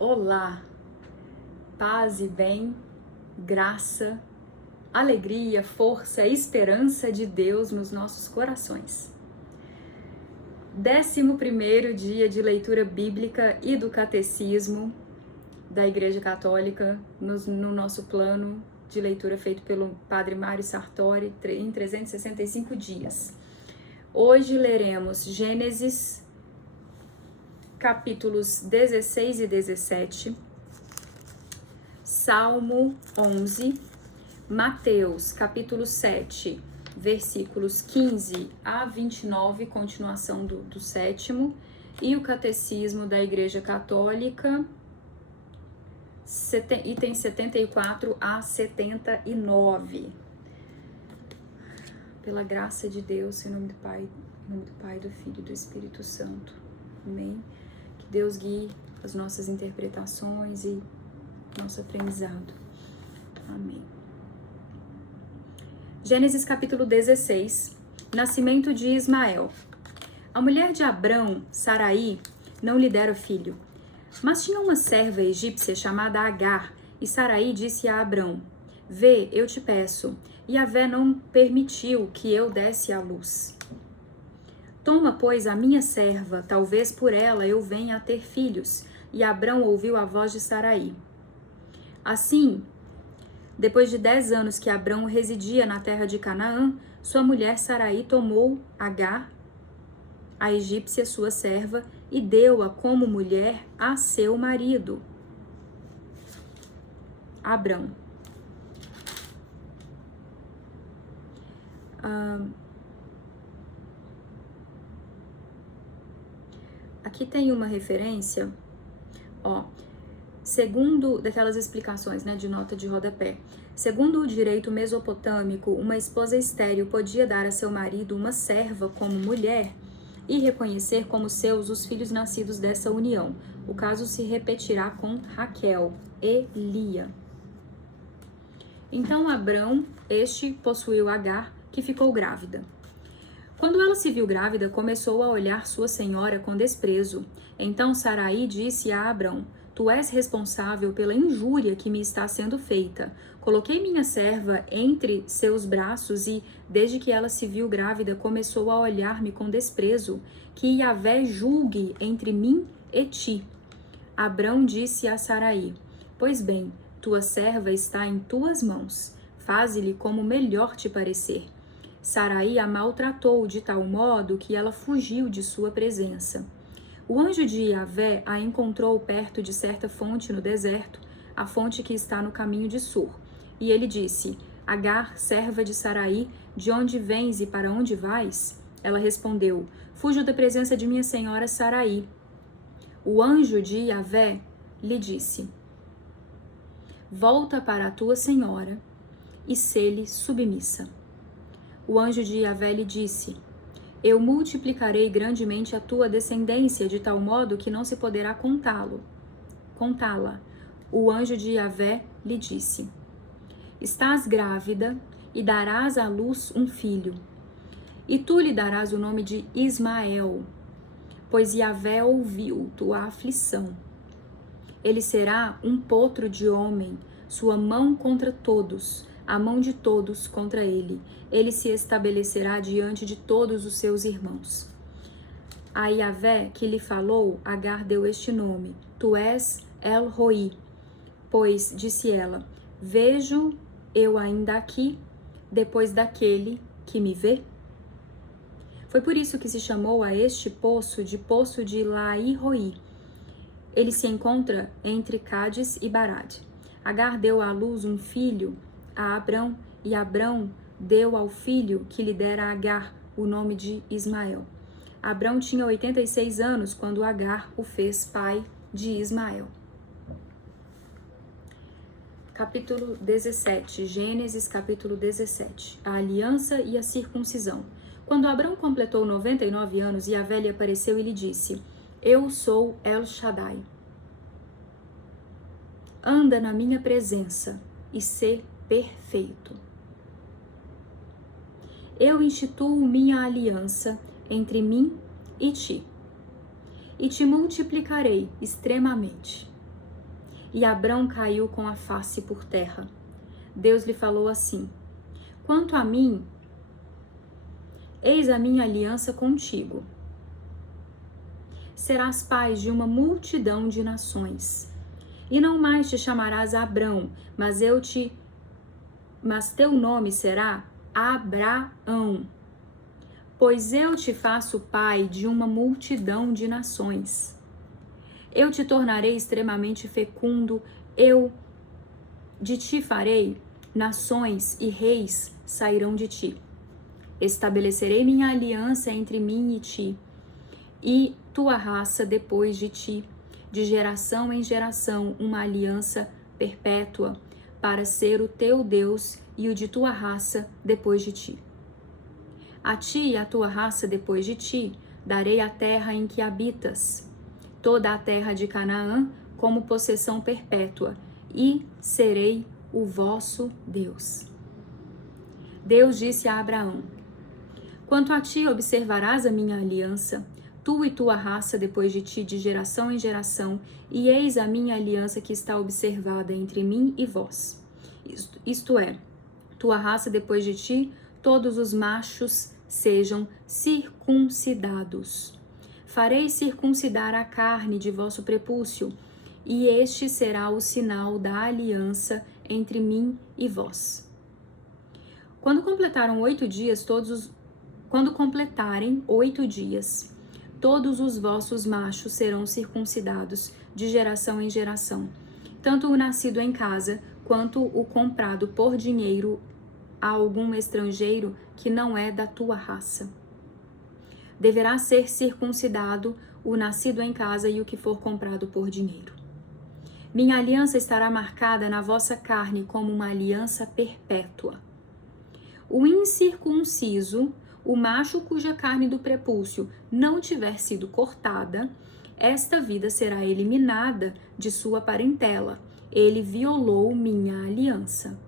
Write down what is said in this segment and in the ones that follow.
Olá, paz e bem, graça, alegria, força, esperança de Deus nos nossos corações. 11º dia de leitura bíblica e do catecismo da Igreja Católica no nosso plano de leitura feito pelo Padre Mário Sartori em 365 dias. Hoje leremos Gênesis capítulos 16 e 17, Salmo 11, Mateus capítulo 7, versículos 15 a 29, continuação do sétimo, e o Catecismo da Igreja Católica, item 74 a 79. Pela graça de Deus, em nome do Pai, do Filho e do Espírito Santo. Amém. Que Deus guie as nossas interpretações e nosso aprendizado. Amém. Gênesis capítulo 16, nascimento de Ismael. A mulher de Abrão, Saraí, não lhe dera filho, mas tinha uma serva egípcia chamada Agar, e Saraí disse a Abrão: Vê, eu te peço, e Yahvé não permitiu que eu desse à luz. Toma, pois, a minha serva, talvez por ela eu venha a ter filhos. E Abrão ouviu a voz de Saraí. Assim, depois de 10 anos que Abrão residia na terra de Canaã, sua mulher Saraí tomou Agar, a egípcia sua serva, e deu-a como mulher a seu marido, Abrão. Aqui tem uma referência, segundo, daquelas explicações, de nota de rodapé. Segundo o direito mesopotâmico, uma esposa estéril podia dar a seu marido uma serva como mulher e reconhecer como seus os filhos nascidos dessa união. O caso se repetirá com Raquel e Lia. Então Abrão, possuiu Agar, que ficou grávida. Quando ela se viu grávida, começou a olhar sua senhora com desprezo. Então Saraí disse a Abrão: Tu és responsável pela injúria que me está sendo feita. Coloquei minha serva entre seus braços e, desde que ela se viu grávida, começou a olhar-me com desprezo. Que Yahvé julgue entre mim e ti. Abrão disse a Saraí: Pois bem, tua serva está em tuas mãos. Faze-lhe como melhor te parecer. Saraí a maltratou de tal modo que ela fugiu de sua presença. O anjo de Yahvé a encontrou perto de certa fonte no deserto, a fonte que está no caminho de Sur. E ele disse: Agar, serva de Saraí, de onde vens e para onde vais? Ela respondeu: Fujo da presença de minha senhora Saraí. O anjo de Yahvé lhe disse: Volta para a tua senhora e sê-lhe submissa. O anjo de Yahvé lhe disse: Eu multiplicarei grandemente a tua descendência, de tal modo que não se poderá contá-la. O anjo de Yahvé lhe disse: Estás grávida e darás à luz um filho, e tu lhe darás o nome de Ismael, pois Yahvé ouviu tua aflição. Ele será um potro de homem, sua mão contra todos, a mão de todos contra ele. Ele se estabelecerá diante de todos os seus irmãos. A Yahvé que lhe falou, Agar deu este nome: Tu és El-Roi, pois, disse ela, vejo eu ainda aqui, depois daquele que me vê? Foi por isso que se chamou a este poço de Lai-Roi. Ele se encontra entre Cádiz e Barad. Agar deu à luz um filho a Abrão, e Abrão deu ao filho que lhe dera a Agar o nome de Ismael. Abrão tinha 86 anos quando Agar o fez pai de Ismael. Capítulo 17, Gênesis capítulo 17, a aliança e a circuncisão. Quando Abrão completou 99 anos, Yahvé lhe apareceu e lhe disse: Eu sou El Shaddai. Anda na minha presença e sê perfeito. Eu instituo minha aliança entre mim e ti multiplicarei extremamente. e Abrão caiu com a face por terra. Deus lhe falou assim: quanto a mim, eis a minha aliança contigo. Serás pai de uma multidão de nações. E não mais te chamarás Abrão, mas teu nome será Abraão. Pois eu te faço pai de uma multidão de nações. Eu te tornarei extremamente fecundo, eu de ti farei nações e reis sairão de ti. Estabelecerei minha aliança entre mim e ti, e tua raça depois de ti, de geração em geração, uma aliança perpétua, para ser o teu Deus e o de tua raça depois de ti. A ti e a tua raça depois de ti, darei a terra em que habitas, toda a terra de Canaã como possessão perpétua, e serei o vosso Deus. Deus disse a Abraão: quanto a ti observarás a minha aliança, tu e tua raça depois de ti, de geração em geração, e eis a minha aliança que está observada entre mim e vós. Isto é, tua raça depois de ti, todos os machos sejam circuncidados. Farei circuncidar a carne de vosso prepúcio, e este será o sinal da aliança entre mim e vós. Quando completarem 8 dias, todos os vossos machos serão circuncidados de geração em geração, tanto o nascido em casa, quanto o comprado por dinheiro a algum estrangeiro que não é da tua raça. Deverá ser circuncidado o nascido em casa e o que for comprado por dinheiro. Minha aliança estará marcada na vossa carne como uma aliança perpétua. O incircunciso, o macho cuja carne do prepúcio não tiver sido cortada, esta vida será eliminada de sua parentela. Ele violou minha aliança.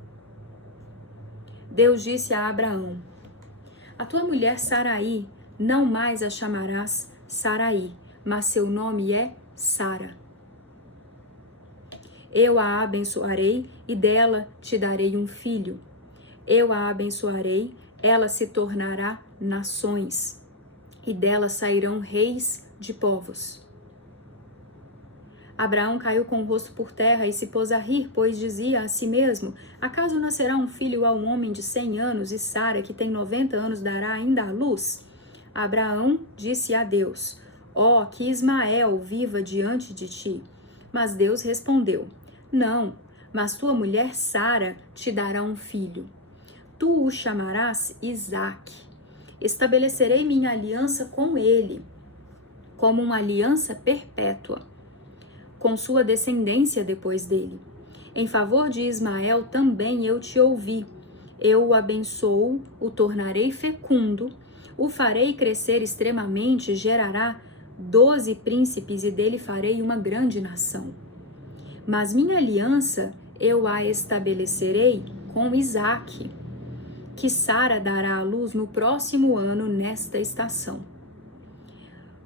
Deus disse a Abraão: a tua mulher Saraí, não mais a chamarás Saraí, mas seu nome é Sara. Eu a abençoarei e dela te darei um filho. Eu a abençoarei, ela se tornará nações, e dela sairão reis de povos. Abraão caiu com o rosto por terra e se pôs a rir, pois dizia a si mesmo: acaso nascerá um filho a um homem de 100 anos, e Sara, que tem 90 anos, dará ainda à luz? Abraão disse a Deus: ó, que Ismael viva diante de ti. Mas Deus respondeu: não, mas tua mulher Sara te dará um filho. Tu o chamarás Isaque. Estabelecerei minha aliança com ele, como uma aliança perpétua, com sua descendência depois dele. Em favor de Ismael também eu te ouvi. Eu o abençoo, o tornarei fecundo, o farei crescer extremamente, gerará 12 príncipes e dele farei uma grande nação. Mas minha aliança eu a estabelecerei com Isaque, que Sara dará à luz no próximo ano nesta estação.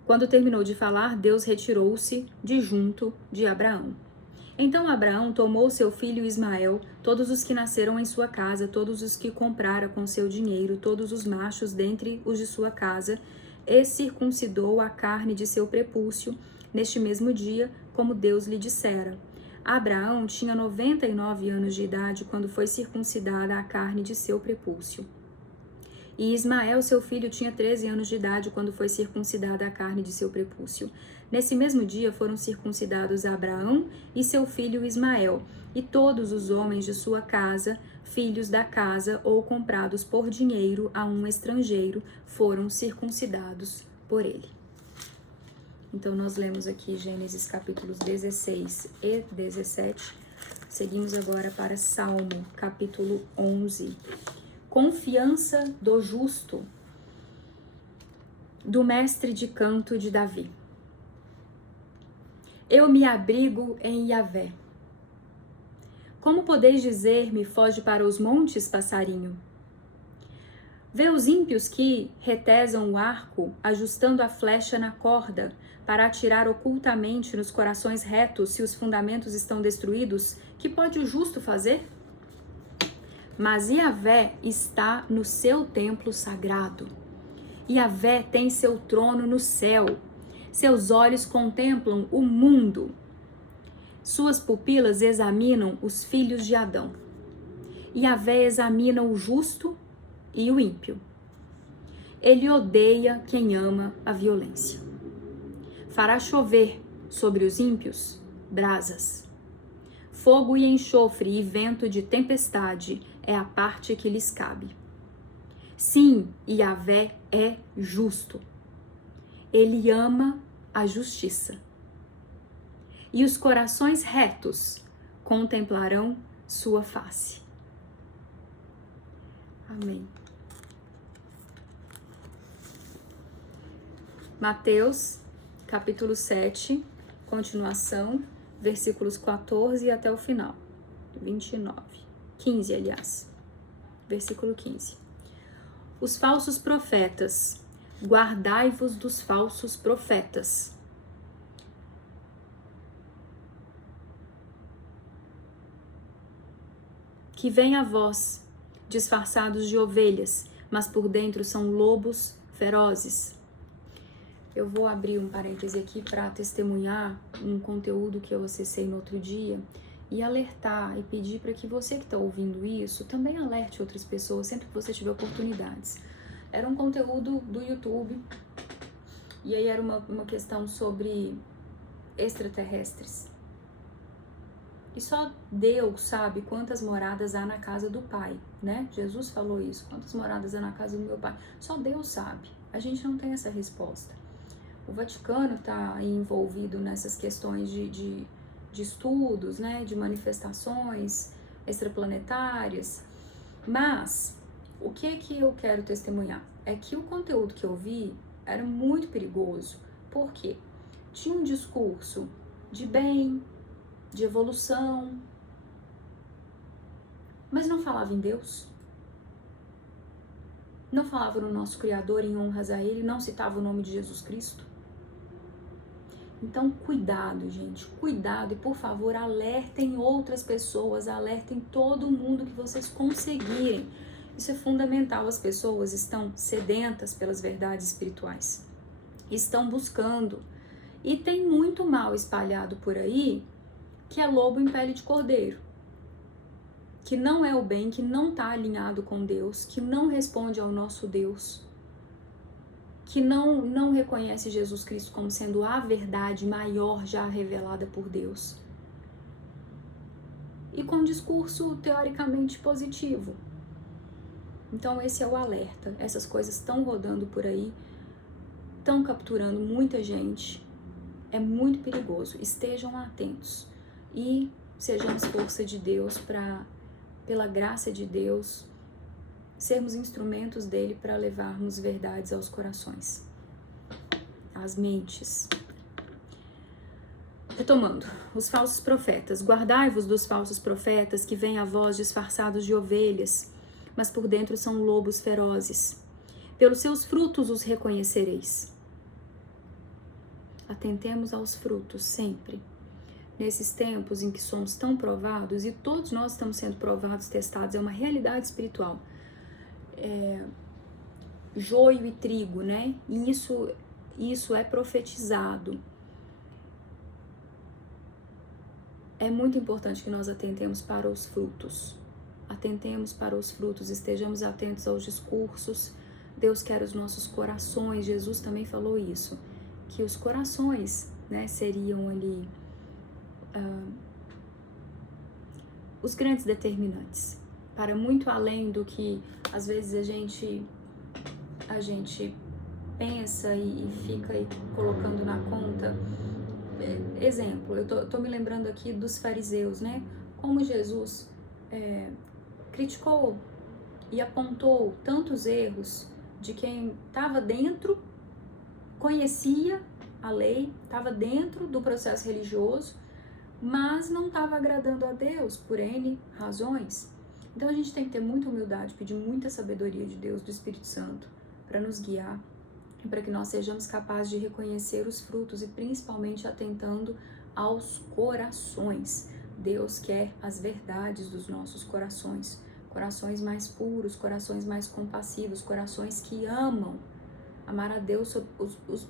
Quando terminou de falar, Deus retirou-se de junto de Abraão. Então Abraão tomou seu filho Ismael, todos os que nasceram em sua casa, todos os que comprara com seu dinheiro, todos os machos dentre os de sua casa, e circuncidou a carne de seu prepúcio, neste mesmo dia, como Deus lhe dissera. Abraão tinha 99 anos de idade quando foi circuncidada a carne de seu prepúcio. E Ismael, seu filho, tinha 13 anos de idade quando foi circuncidada a carne de seu prepúcio. Nesse mesmo dia foram circuncidados Abraão e seu filho Ismael, e todos os homens de sua casa, filhos da casa ou comprados por dinheiro a um estrangeiro, foram circuncidados por ele. Então, nós lemos aqui Gênesis capítulos 16 e 17. Seguimos agora para Salmo, capítulo 11. Confiança do justo, do mestre de canto de Davi. Eu me abrigo em Yahvé. Como podeis dizer-me, foge para os montes, passarinho? Vê os ímpios que retesam o arco, ajustando a flecha na corda, para atirar ocultamente nos corações retos, se os fundamentos estão destruídos, que pode o justo fazer? Mas Yahvé está no seu templo sagrado. Yahvé tem seu trono no céu. Seus olhos contemplam o mundo. Suas pupilas examinam os filhos de Adão. Yahvé examina o justo e o ímpio. Ele odeia quem ama a violência. Fará chover sobre os ímpios brasas. Fogo e enxofre e vento de tempestade é a parte que lhes cabe. Sim, Yahvé é justo. Ele ama a justiça. E os corações retos contemplarão sua face. Amém. Mateus, capítulo 7, continuação, versículos 14 até o final, 29, 15, aliás, versículo 15. Os falsos profetas, guardai-vos dos falsos profetas. Que vêm a vós, disfarçados de ovelhas, mas por dentro são lobos ferozes. Eu vou abrir um parêntese aqui para testemunhar um conteúdo que eu acessei no outro dia e alertar e pedir para que você que está ouvindo isso também alerte outras pessoas sempre que você tiver oportunidades. Era um conteúdo do YouTube e aí era uma questão sobre extraterrestres. E só Deus sabe quantas moradas há na casa do Pai, né? Jesus falou isso, quantas moradas há na casa do meu Pai. Só Deus sabe, a gente não tem essa resposta. O Vaticano está envolvido nessas questões de estudos, né, de manifestações extraplanetárias, mas o que eu quero testemunhar é que o conteúdo que eu vi era muito perigoso, porque tinha um discurso de bem, de evolução, mas não falava em Deus, não falava no nosso Criador em honras a Ele, não citava o nome de Jesus Cristo. Então, cuidado, gente, cuidado e, por favor, alertem outras pessoas, alertem todo mundo que vocês conseguirem. Isso é fundamental, as pessoas estão sedentas pelas verdades espirituais, estão buscando. E tem muito mal espalhado por aí, que é lobo em pele de cordeiro, que não é o bem, que não está alinhado com Deus, que não responde ao nosso Deus, que não reconhece Jesus Cristo como sendo a verdade maior já revelada por Deus. E com um discurso teoricamente positivo. Então esse é o alerta. Essas coisas estão rodando por aí, estão capturando muita gente. É muito perigoso. Estejam atentos. E sejamos força de Deus para, pela graça de Deus, sermos instrumentos dele para levarmos verdades aos corações, às mentes. Retomando, os falsos profetas. Guardai-vos dos falsos profetas que vêm a vós disfarçados de ovelhas, mas por dentro são lobos ferozes. Pelos seus frutos os reconhecereis. Atentemos aos frutos sempre. Nesses tempos em que somos tão provados, e todos nós estamos sendo provados, testados, é uma realidade espiritual. Joio e trigo, né? E isso é profetizado. É muito importante que nós atentemos para os frutos. Atentemos para os frutos, estejamos atentos aos discursos. Deus quer os nossos corações. Jesus também falou isso, que os corações, né, seriam ali os grandes determinantes, para muito além do que às vezes a gente pensa e fica aí colocando na conta. Exemplo, eu tô me lembrando aqui dos fariseus, né? Como Jesus criticou e apontou tantos erros de quem estava dentro, conhecia a lei, estava dentro do processo religioso, mas não estava agradando a Deus por N razões. Então a gente tem que ter muita humildade, pedir muita sabedoria de Deus, do Espírito Santo, para nos guiar e para que nós sejamos capazes de reconhecer os frutos e principalmente atentando aos corações. Deus quer as verdades dos nossos corações, corações mais puros, corações mais compassivos, corações que amam. Amar a Deus, os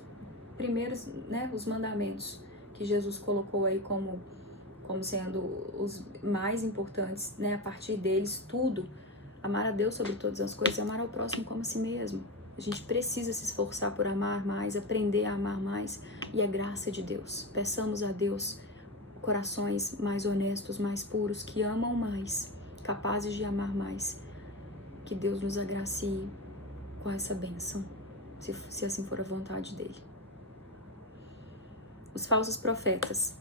primeiros, né, os mandamentos que Jesus colocou aí como sendo os mais importantes, né, a partir deles, tudo. Amar a Deus sobre todas as coisas e amar ao próximo como a si mesmo. A gente precisa se esforçar por amar mais, aprender a amar mais, e a graça de Deus. Peçamos a Deus corações mais honestos, mais puros, que amam mais, capazes de amar mais. Que Deus nos agracie com essa bênção, se assim for a vontade dele. Os falsos profetas.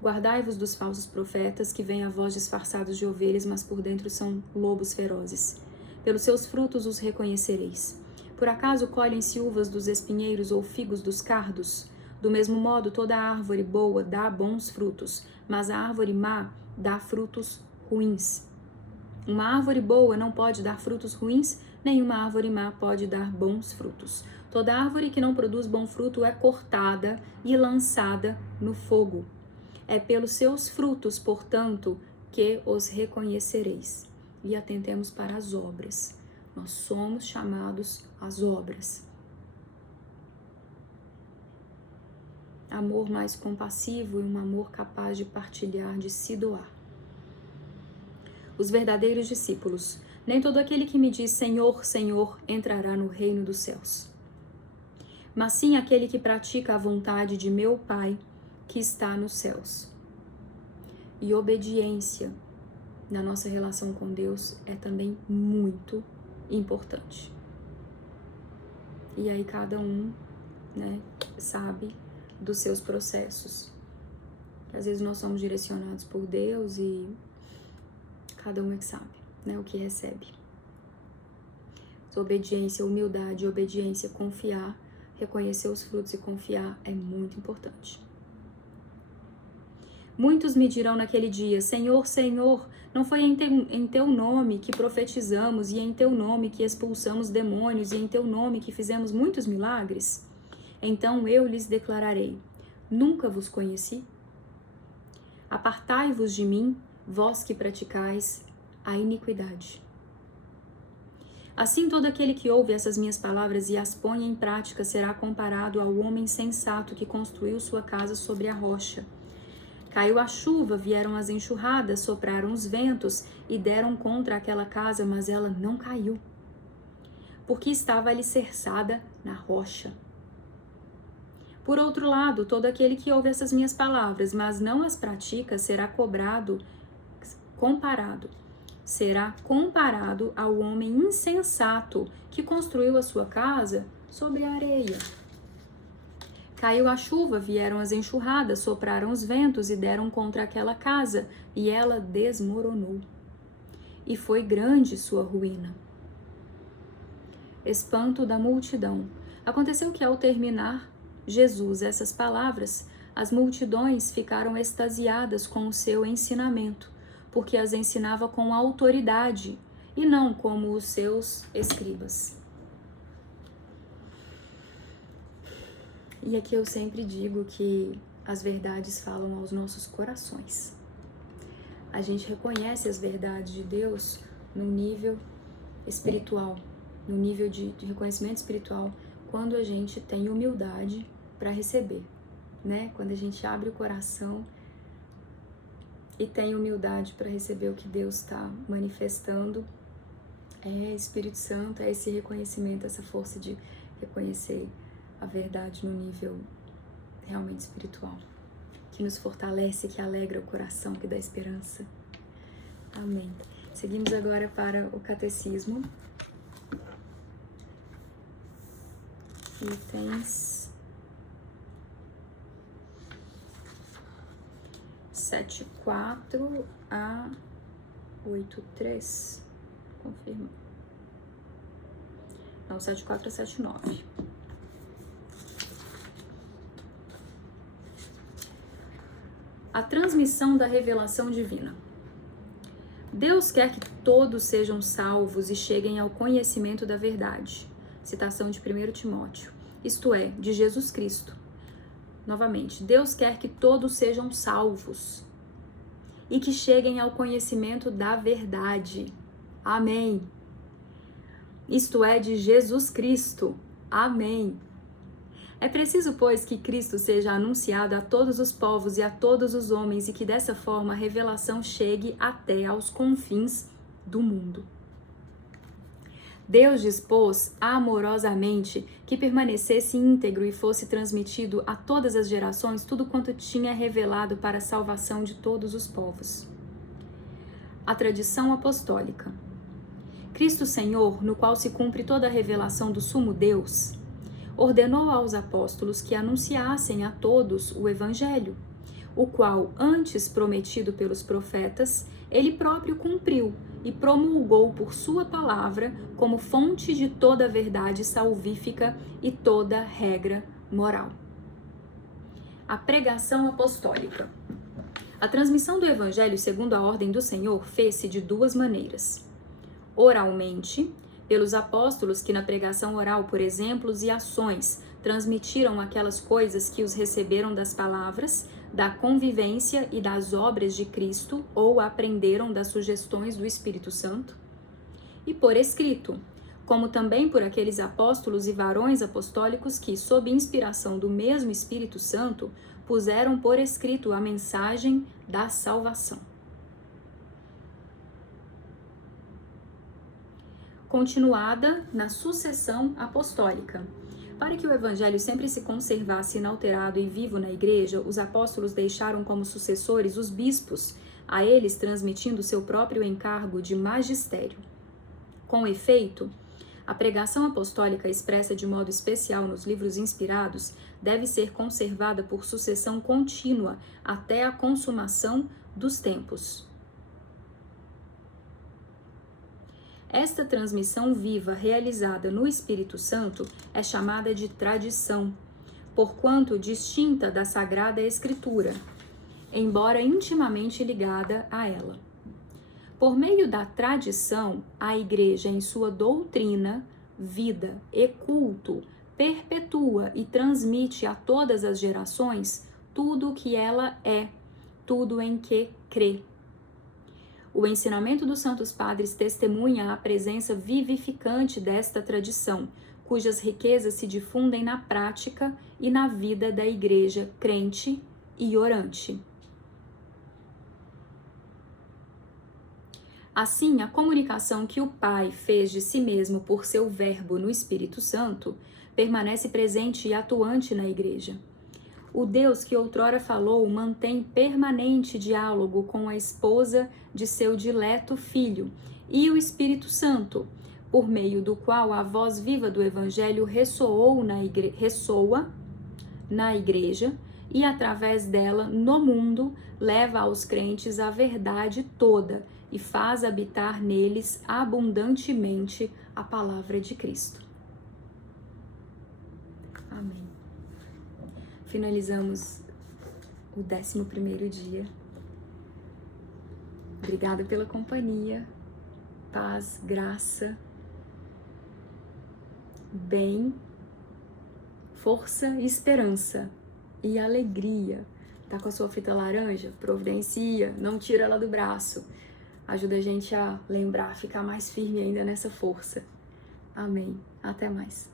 Guardai-vos dos falsos profetas, que vêm a vós disfarçados de ovelhas, mas por dentro são lobos ferozes. Pelos seus frutos os reconhecereis. Por acaso colhem-se uvas dos espinheiros ou figos dos cardos? Do mesmo modo, toda árvore boa dá bons frutos, mas a árvore má dá frutos ruins. Uma árvore boa não pode dar frutos ruins, nem uma árvore má pode dar bons frutos. Toda árvore que não produz bom fruto é cortada e lançada no fogo. É pelos seus frutos, portanto, que os reconhecereis. E atentemos para as obras. Nós somos chamados às obras. Amor mais compassivo e um amor capaz de partilhar, de se doar. Os verdadeiros discípulos. Nem todo aquele que me diz Senhor, Senhor, entrará no reino dos céus, mas sim aquele que pratica a vontade de meu Pai que está nos céus. E obediência na nossa relação com Deus é também muito importante. E aí cada um, né, sabe dos seus processos. Às vezes nós somos direcionados por Deus e cada um é que sabe, né, o que recebe. Obediência, humildade, obediência, confiar, reconhecer os frutos e confiar é muito importante. Muitos me dirão naquele dia, Senhor, Senhor, não foi em teu nome que profetizamos, e em teu nome que expulsamos demônios, e em teu nome que fizemos muitos milagres? Então eu lhes declararei, nunca vos conheci. Apartai-vos de mim, vós que praticais a iniquidade. Assim todo aquele que ouve essas minhas palavras e as põe em prática será comparado ao homem sensato que construiu sua casa sobre a rocha. Caiu a chuva, vieram as enxurradas, sopraram os ventos e deram contra aquela casa, mas ela não caiu, porque estava alicerçada na rocha. Por outro lado, todo aquele que ouve essas minhas palavras, mas não as pratica, será comparado ao homem insensato que construiu a sua casa sobre a areia. Caiu a chuva, vieram as enxurradas, sopraram os ventos e deram contra aquela casa, e ela desmoronou. E foi grande sua ruína. Espanto da multidão. Aconteceu que ao terminar Jesus essas palavras, as multidões ficaram extasiadas com o seu ensinamento, porque as ensinava com autoridade e não como os seus escribas. E aqui eu sempre digo que as verdades falam aos nossos corações. A gente reconhece as verdades de Deus no nível espiritual, no nível de reconhecimento espiritual, quando a gente tem humildade para receber, né? Quando a gente abre o coração e tem humildade para receber o que Deus está manifestando, é Espírito Santo, é esse reconhecimento, essa força de reconhecer a verdade no nível realmente espiritual, que nos fortalece, que alegra o coração, que dá esperança. Amém. Seguimos agora para o catecismo. Itens 7.4 a 8.3. Confirma. Não, 7.4 a 7.9. A transmissão da revelação divina. Deus quer que todos sejam salvos e cheguem ao conhecimento da verdade. Citação de 1 Timóteo. Isto é, de Jesus Cristo. Novamente, Deus quer que todos sejam salvos e que cheguem ao conhecimento da verdade. Amém. Isto é, de Jesus Cristo. Amém. É preciso, pois, que Cristo seja anunciado a todos os povos e a todos os homens e que dessa forma a revelação chegue até aos confins do mundo. Deus dispôs amorosamente que permanecesse íntegro e fosse transmitido a todas as gerações tudo quanto tinha revelado para a salvação de todos os povos. A tradição apostólica. Cristo Senhor, no qual se cumpre toda a revelação do sumo Deus, ordenou aos apóstolos que anunciassem a todos o Evangelho, o qual, antes prometido pelos profetas, ele próprio cumpriu e promulgou por sua palavra como fonte de toda a verdade salvífica e toda regra moral. A pregação apostólica. A transmissão do Evangelho segundo a ordem do Senhor fez-se de duas maneiras. Oralmente, pelos apóstolos que na pregação oral, por exemplos e ações, transmitiram aquelas coisas que os receberam das palavras, da convivência e das obras de Cristo ou aprenderam das sugestões do Espírito Santo. E por escrito, como também por aqueles apóstolos e varões apostólicos que, sob inspiração do mesmo Espírito Santo, puseram por escrito a mensagem da salvação. Continuada na sucessão apostólica. Para que o Evangelho sempre se conservasse inalterado e vivo na Igreja, os apóstolos deixaram como sucessores os bispos, a eles transmitindo seu próprio encargo de magistério. Com efeito, a pregação apostólica expressa de modo especial nos livros inspirados deve ser conservada por sucessão contínua até a consumação dos tempos. Esta transmissão viva realizada no Espírito Santo é chamada de tradição, porquanto distinta da Sagrada Escritura, embora intimamente ligada a ela. Por meio da tradição, a Igreja, em sua doutrina, vida e culto, perpetua e transmite a todas as gerações tudo o que ela é, tudo em que crê. O ensinamento dos Santos Padres testemunha a presença vivificante desta tradição, cujas riquezas se difundem na prática e na vida da Igreja crente e orante. Assim, a comunicação que o Pai fez de si mesmo por seu Verbo no Espírito Santo permanece presente e atuante na Igreja. O Deus que outrora falou mantém permanente diálogo com a esposa de seu dileto Filho e o Espírito Santo, por meio do qual a voz viva do Evangelho ressoa na Igreja e, através dela, no mundo, leva aos crentes a verdade toda e faz habitar neles abundantemente a palavra de Cristo. Amém. Finalizamos o 11º dia. Obrigada pela companhia, paz, graça, bem, força, esperança e alegria. Tá com a sua fita laranja? Providencia, não tira ela do braço. Ajuda a gente a lembrar, a ficar mais firme ainda nessa força. Amém. Até mais.